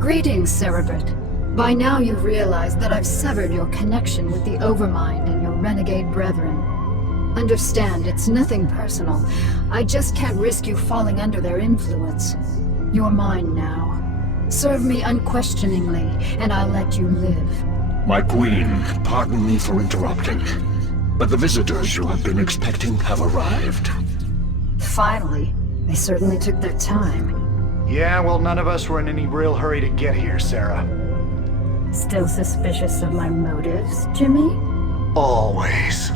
Greetings, Cerebrit. By now you've realized that I've severed your connection with the Overmind and your renegade brethren. Understand, it's nothing personal. I just can't risk you falling under their influence. You're mine now. Serve me unquestioningly, and I'll let you live. My queen, pardon me for interrupting, but the visitors you have been expecting have arrived. Finally. They certainly took their time. Yeah, well, none of us were in any real hurry to get here, Sarah. Still suspicious of my motives, Jimmy? Always.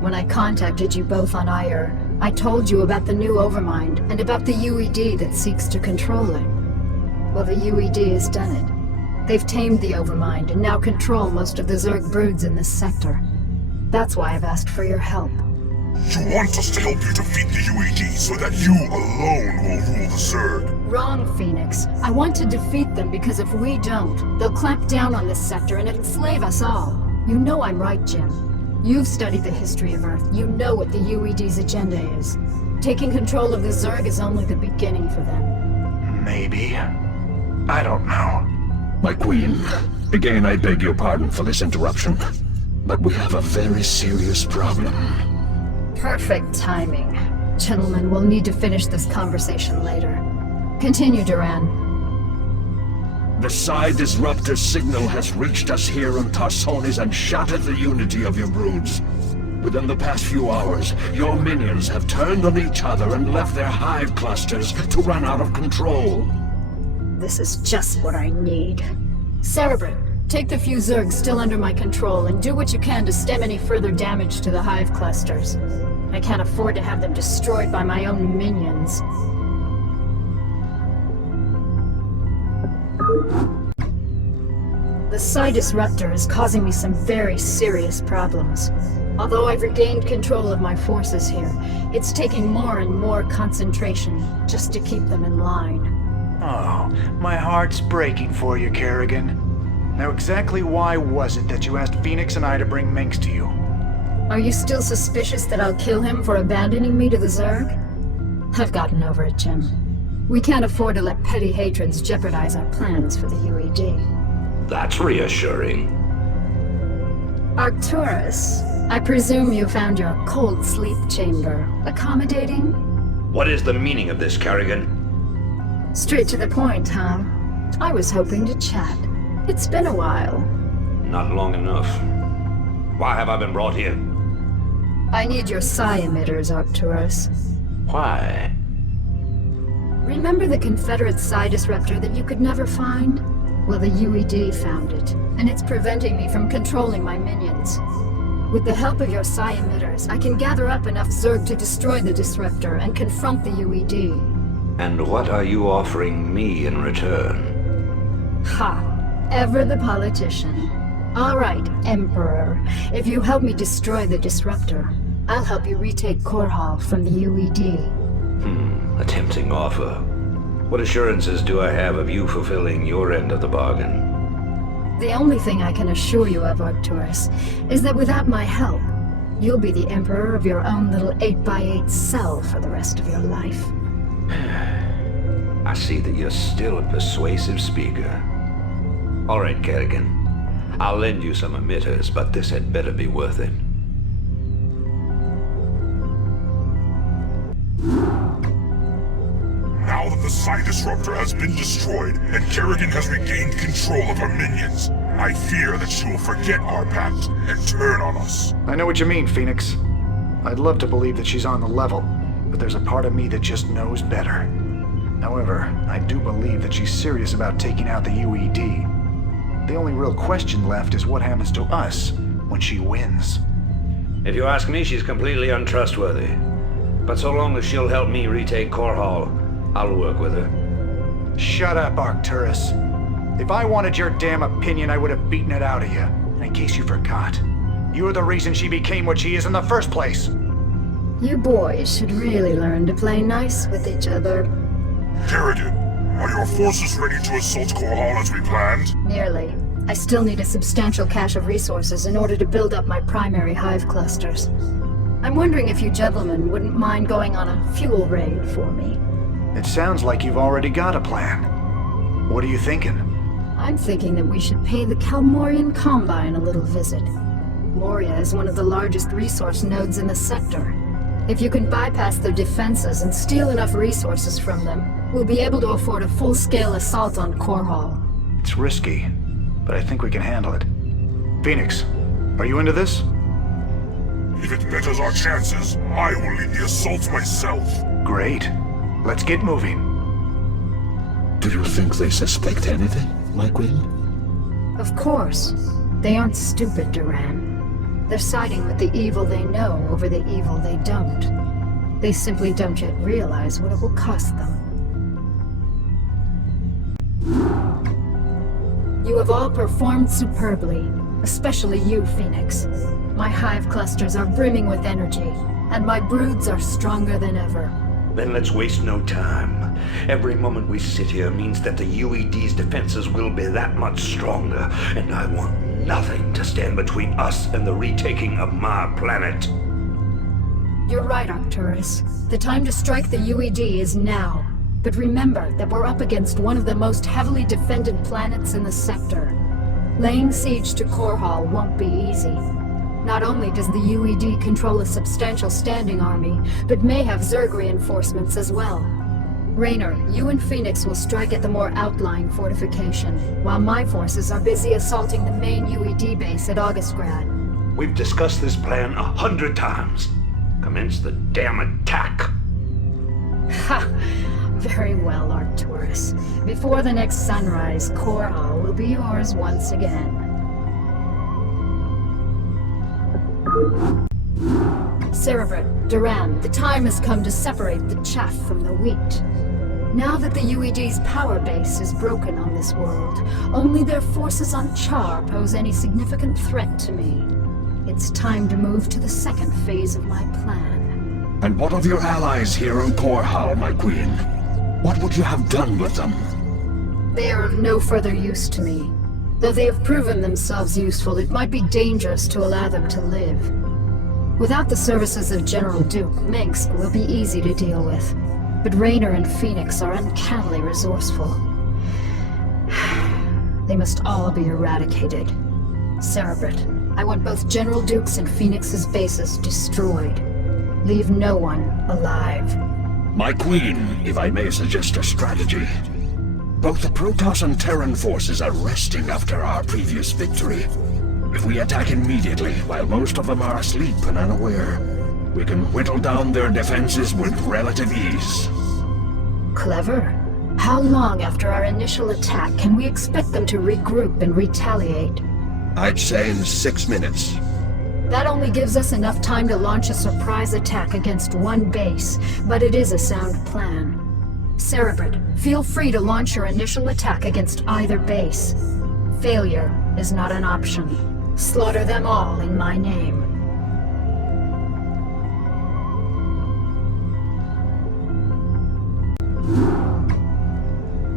When I contacted you both on Ire, I told you about the new Overmind and about the UED that seeks to control it. Well, the UED has done it. They've tamed the Overmind and now control most of the Zerg broods in this sector. That's why I've asked for your help. You want us to help you defeat the UED so that you alone will rule the Zerg? Wrong, Phoenix. I want to defeat them because if we don't, they'll clamp down on this sector and enslave us all. You know I'm right, Jim. You've studied the history of Earth. You know what the UED's agenda is. Taking control of the Zerg is only the beginning for them. Maybe. I don't know. My queen, again I beg your pardon for this interruption, but we have a very serious problem. Perfect timing. Gentlemen, we'll need to finish this conversation later. Continue, Duran. The Psi Disruptor signal has reached us here on Tarsonis and shattered the unity of your broods. Within the past few hours, your minions have turned on each other and left their hive clusters to run out of control. This is just what I need. Cerebrit, take the few Zergs still under my control and do what you can to stem any further damage to the hive clusters. I can't afford to have them destroyed by my own minions. The Psi Disruptor is causing me some very serious problems. Although I've regained control of my forces here, it's taking more and more concentration just to keep them in line. Oh, my heart's breaking for you, Kerrigan. Now exactly why was it that you asked Phoenix and I to bring Minx to you? Are you still suspicious that I'll kill him for abandoning me to the Zerg? I've gotten over it, Jim. We can't afford to let petty hatreds jeopardize our plans for the UED. That's reassuring. Arcturus, I presume you found your cold sleep chamber accommodating? What is the meaning of this, Kerrigan? Straight to the point, huh? I was hoping to chat. It's been a while. Not long enough. Why have I been brought here? I need your psi emitters, Arcturus. Why? Remember the Confederate psi disruptor that you could never find? Well, the UED found it, and it's preventing me from controlling my minions. With the help of your psi emitters, I can gather up enough Zerg to destroy the disruptor and confront the UED. And what are you offering me in return? Ha! Ever the politician. All right, Emperor. If you help me destroy the disruptor, I'll help you retake Korhal from the UED. A tempting offer. What assurances do I have of you fulfilling your end of the bargain? The only thing I can assure you of, Arcturus, is that without my help, you'll be the Emperor of your own little 8x8 cell for the rest of your life. I see that you're still a persuasive speaker. All right, Kerrigan. I'll lend you some emitters, but this had better be worth it. Now that the Psi Disruptor has been destroyed and Kerrigan has regained control of her minions, I fear that she will forget our pact and turn on us. I know what you mean, Phoenix. I'd love to believe that she's on the level, but there's a part of me that just knows better. However, I do believe that she's serious about taking out the UED. The only real question left is what happens to us when she wins. If you ask me, she's completely untrustworthy. But so long as she'll help me retake Korhal, I'll work with her. Shut up, Arcturus. If I wanted your damn opinion, I would have beaten it out of you. In case you forgot, you're the reason she became what she is in the first place. You boys should really learn to play nice with each other. Kerrigan, are your forces ready to assault Korhal as we planned? Nearly. I still need a substantial cache of resources in order to build up my primary hive clusters. I'm wondering if you gentlemen wouldn't mind going on a fuel raid for me. It sounds like you've already got a plan. What are you thinking? I'm thinking that we should pay the Kalmorian Combine a little visit. Moria is one of the largest resource nodes in the sector. If you can bypass their defenses and steal enough resources from them, we'll be able to afford a full-scale assault on Korhal. It's risky, but I think we can handle it. Phoenix, are you into this? If it betters our chances, I will lead the assault myself. Great. Let's get moving. Do you think they suspect anything, my queen? Of course. They aren't stupid, Duran. They're siding with the evil they know over the evil they don't. They simply don't yet realize what it will cost them. You have all performed superbly, especially you, Phoenix. My hive clusters are brimming with energy, and my broods are stronger than ever. Then let's waste no time. Every moment we sit here means that the UED's defenses will be that much stronger, and I want nothing to stand between us and the retaking of my planet. You're right, Arcturus. The time to strike the UED is now. But remember that we're up against one of the most heavily defended planets in the sector. Laying siege to Korhal won't be easy. Not only does the UED control a substantial standing army, but may have Zerg reinforcements as well. Raynor, you and Phoenix will strike at the more outlying fortification, while my forces are busy assaulting the main UED base at Augustgrad. We've discussed this plan 100 times. Commence the damn attack. Ha! Very well, Arcturus. Before the next sunrise, Korhal will be yours once again. Cerebrit, Duran, the time has come to separate the chaff from the wheat. Now that the UED's power base is broken on this world, only their forces on Char pose any significant threat to me. It's time to move to the second phase of my plan. And what of your allies here on Korhal, my queen? What would you have done with them? They are of no further use to me. Though they have proven themselves useful, it might be dangerous to allow them to live. Without the services of General Duke, Minsk will be easy to deal with. But Raynor and Phoenix are uncannily resourceful. They must all be eradicated. Cerebrit, I want both General Duke's and Phoenix's bases destroyed. Leave no one alive. My queen, if I may suggest a strategy. Both the Protoss and Terran forces are resting after our previous victory. If we attack immediately, while most of them are asleep and unaware, we can whittle down their defenses with relative ease. Clever. How long after our initial attack can we expect them to regroup and retaliate? I'd say in 6 minutes. That only gives us enough time to launch a surprise attack against one base, but it is a sound plan. Cerebrit, feel free to launch your initial attack against either base. Failure is not an option. Slaughter them all in my name.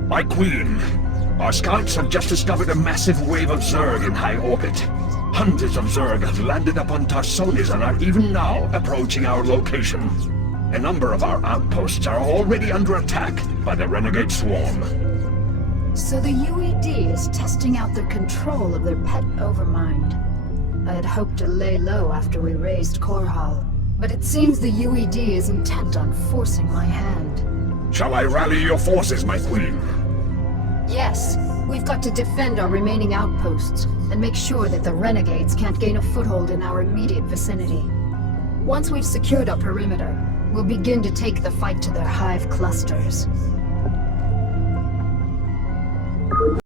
My queen, our scouts have just discovered a massive wave of Zerg in high orbit. Hundreds of Zerg have landed upon Tarsonis and are even now approaching our location. A number of our outposts are already under attack by the renegade swarm. So the UED is testing out their control of their pet overmind. I had hoped to lay low after we raised Korhal, but it seems the UED is intent on forcing my hand. Shall I rally your forces, my queen? Yes, we've got to defend our remaining outposts and make sure that the renegades can't gain a foothold in our immediate vicinity. Once we've secured our perimeter, we'll begin to take the fight to their hive clusters.